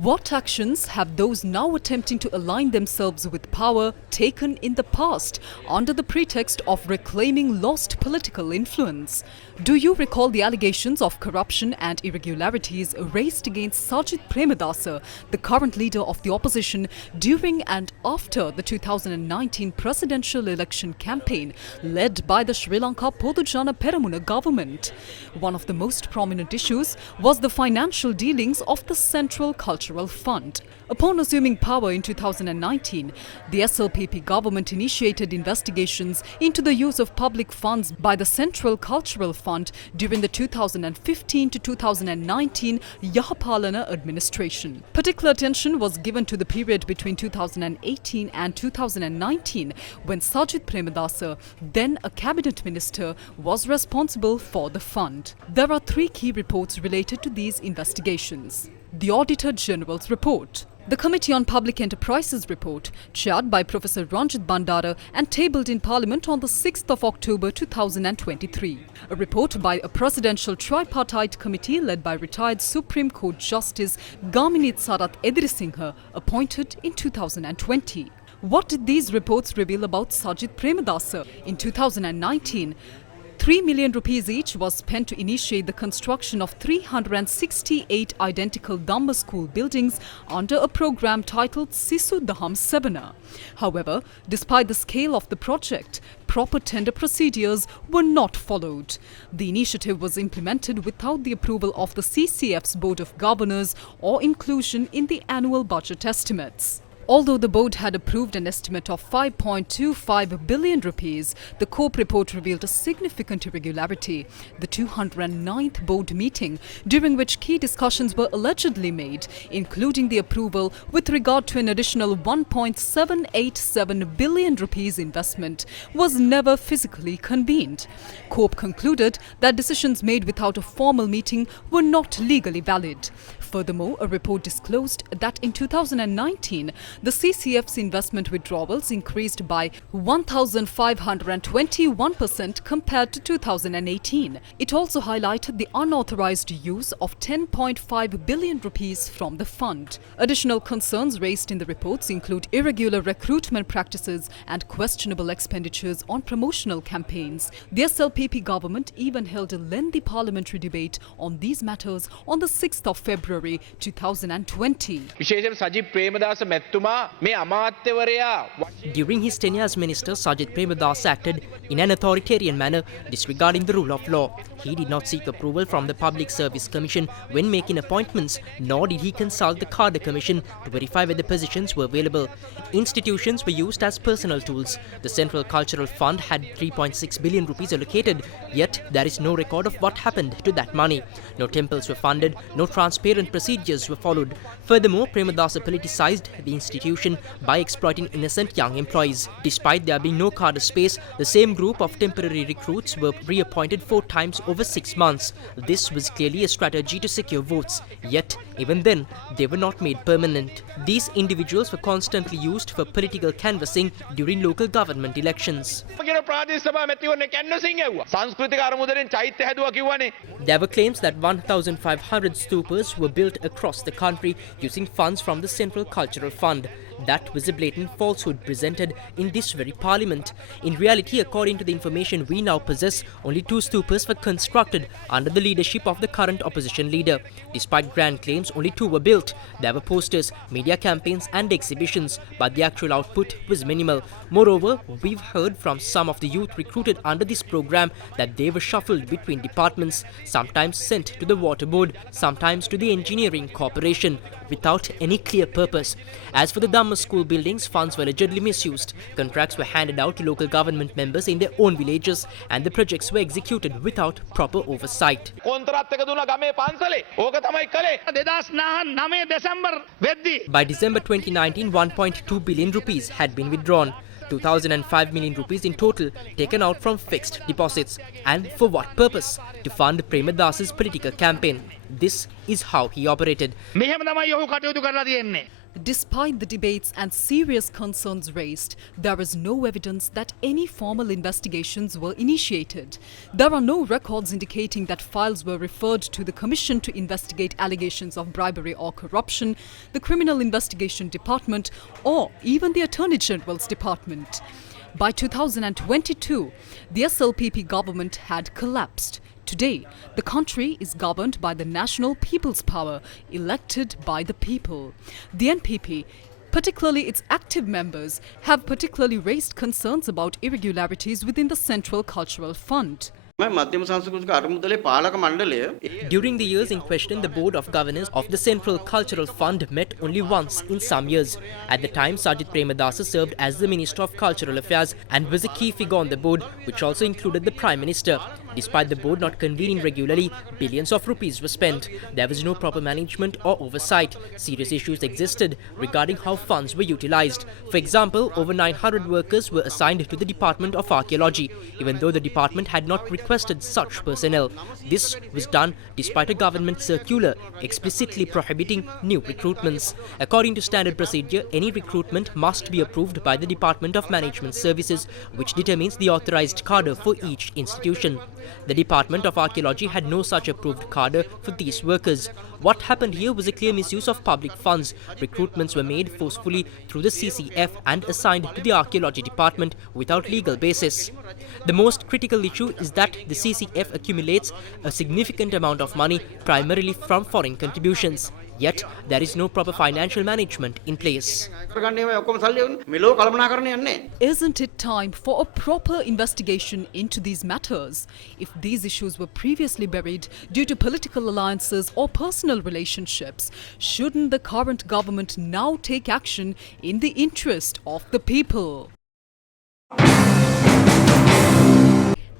What actions have those now attempting to align themselves with power taken in the past under the pretext of reclaiming lost political influence? Do you recall the allegations of corruption and irregularities raised against Sajid Premadasa, the current leader of the opposition, during and after the 2019 presidential election campaign led by the Sri Lanka Podujana Peramuna government? One of the most prominent issues was the financial dealings of the Central Cultural Fund. Upon assuming power in 2019, the SLPP government initiated investigations into the use of public funds by the Central Cultural Fund during the 2015 to 2019 Yahapalana administration. Particular attention was given to the period between 2018 and 2019 when Sajid Premadasa, then a cabinet minister, was responsible for the fund. There are three key reports related to these investigations. The Auditor General's report, the Committee on Public Enterprises report, chaired by Professor Ranjit Bandara and tabled in Parliament on the 6th of October 2023. A report by a presidential tripartite committee led by retired Supreme Court Justice Gaminit Sarat Edirisinghe, appointed in 2020. What did these reports reveal about Sajid Premadasa? In 2019, 3 million rupees each was spent to initiate the construction of 368 identical Dhamma school buildings under a program titled Sisu Daham Sebana. However, despite the scale of the project, proper tender procedures were not followed. The initiative was implemented without the approval of the CCF's Board of Governors or inclusion in the annual budget estimates. Although the board had approved an estimate of 5.25 billion rupees, the COPE report revealed a significant irregularity. The 209th board meeting, during which key discussions were allegedly made, including the approval with regard to an additional 1.787 billion rupees investment, was never physically convened. COPE concluded that decisions made without a formal meeting were not legally valid. Furthermore, a report disclosed that in 2019, the CCF's investment withdrawals increased by 1,521% compared to 2018. It also highlighted the unauthorized use of 10.5 billion rupees from the fund. Additional concerns raised in the reports include irregular recruitment practices and questionable expenditures on promotional campaigns. The SLPP government even held a lengthy parliamentary debate on these matters on the 6th of February 2020. During his tenure as minister, Sajid Premadasa acted in an authoritarian manner, disregarding the rule of law. He did not seek approval from the Public Service Commission when making appointments, nor did he consult the Cadre Commission to verify whether positions were available. Institutions were used as personal tools. The Central Cultural Fund had 3.6 billion rupees allocated, yet there is no record of what happened to that money. No temples were funded, no transparent procedures were followed. Furthermore, Premadasa politicized the institution by exploiting innocent young employees. Despite there being no cadre space, the same group of temporary recruits were reappointed 4 times over 6 months. This was clearly a strategy to secure votes. Yet, even then, they were not made permanent. These individuals were constantly used for political canvassing during local government elections. There were claims that 1,500 stupas were built across the country using funds from the Central Cultural Fund. That was a blatant falsehood presented in this very parliament. In reality, according to the information we now possess, only 2 stupas were constructed under the leadership of the current opposition leader. Despite grand claims, only 2 were built. There were posters, media campaigns and exhibitions, but the actual output was minimal. Moreover, we've heard from some of the youth recruited under this program that they were shuffled between departments, sometimes sent to the water board, sometimes to the engineering corporation, without any clear purpose. As for the Dhamma school buildings, funds were allegedly misused. Contracts were handed out to local government members in their own villages, and the projects were executed without proper oversight. By December 2019, 1.2 billion rupees had been withdrawn. 2,005 million rupees in total taken out from fixed deposits. And for what purpose? To fund Premadasa's political campaign. This is how he operated. Despite the debates and serious concerns raised, there is no evidence that any formal investigations were initiated. There are no records indicating that files were referred to the Commission to investigate allegations of bribery or corruption, the Criminal Investigation Department, or even the Attorney General's Department. By 2022, the SLPP government had collapsed. Today, the country is governed by the National People's Power, elected by the people. The NPP, particularly its active members, have particularly raised concerns about irregularities within the Central Cultural Fund. During the years in question, the Board of Governors of the Central Cultural Fund met only once in some years. At the time, Sajith Premadasa served as the Minister of Cultural Affairs and was a key figure on the board, which also included the Prime Minister. Despite the board not convening regularly, billions of rupees were spent. There was no proper management or oversight. Serious issues existed regarding how funds were utilized. For example, over 900 workers were assigned to the Department of Archaeology, even though the department had not requested such personnel. This was done despite a government circular explicitly prohibiting new recruitments. According to standard procedure, any recruitment must be approved by the Department of Management Services, which determines the authorized cadre for each institution. The Department of Archaeology had no such approved cadre for these workers. What happened here was a clear misuse of public funds. Recruitments were made forcefully through the CCF and assigned to the Archaeology Department without legal basis. The most critical issue is that the CCF accumulates a significant amount of money primarily from foreign contributions. Yet, there is no proper financial management in place. Isn't it time for a proper investigation into these matters? If these issues were previously buried due to political alliances or personal relationships, shouldn't the current government now take action in the interest of the people?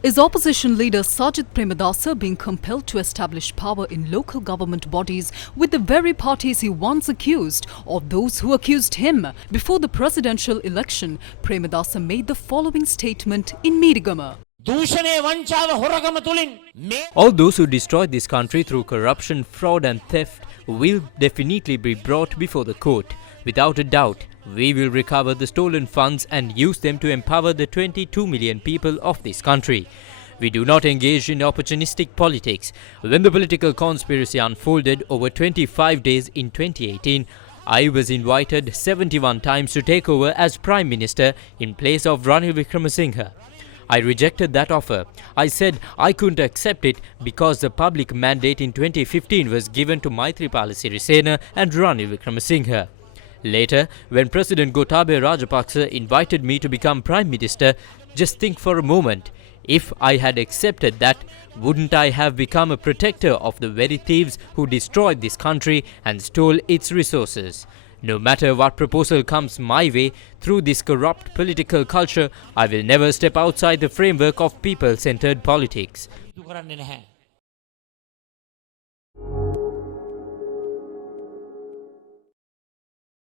Is opposition leader Sajith Premadasa being compelled to establish power in local government bodies with the very parties he once accused or those who accused him? Before the presidential election, Premadasa made the following statement in Medigama. All those who destroyed this country through corruption, fraud and theft will definitely be brought before the court. Without a doubt, we will recover the stolen funds and use them to empower the 22 million people of this country. We do not engage in opportunistic politics. When the political conspiracy unfolded over 25 days in 2018, I was invited 71 times to take over as Prime Minister in place of Ranil Wickremesinghe. I rejected that offer. I said I couldn't accept it because the public mandate in 2015 was given to Maithripala Sirisena and Ranil Wickremesinghe. Later, when President Gotabaya Rajapaksa invited me to become Prime Minister, just think for a moment. If I had accepted that, wouldn't I have become a protector of the very thieves who destroyed this country and stole its resources? No matter what proposal comes my way through this corrupt political culture, I will never step outside the framework of people-centered politics.